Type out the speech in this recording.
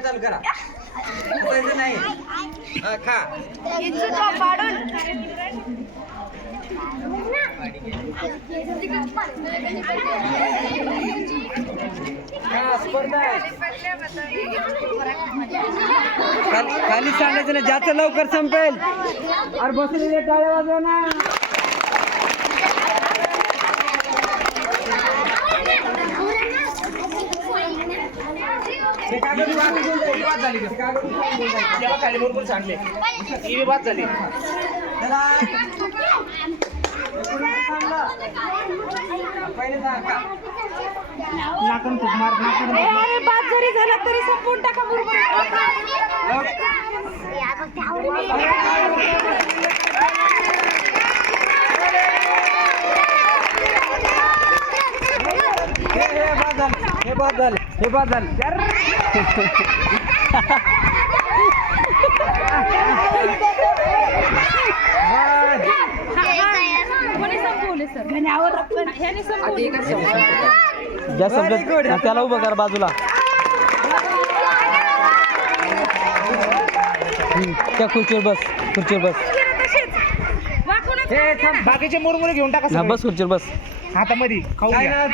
खायला चालू करा. पैसे नाही. हा, खा. हा, स्पर्धा आहे. खाली खाली सांगायचं ना जास्त लवकर संपेल. अरे बसलेले टाळ्या वाजवा ना हे कागद वाजून घेऊन जाईल. बाद झाली का? कागद वाजून घेऊन जाईल. तेव्हा खाली भरपूर सांडले ही बाद झाली मार अरे बाद जरी झाला तरी संपवून टाका हे हे बाद हे झालं. हे बाद झालं. बाद. कोणी संपवले सर घण्यावर ह्याने संपवले जास्त Very good. शब्द त्याला उभं कर बाजूला त्या खुर्चीवर बस खुर्चीवर बस. बाकीचे मुरमुरे घेऊन टाका. बस खुर्चीवर बस हातामध्ये खाऊ काय घ्या नाव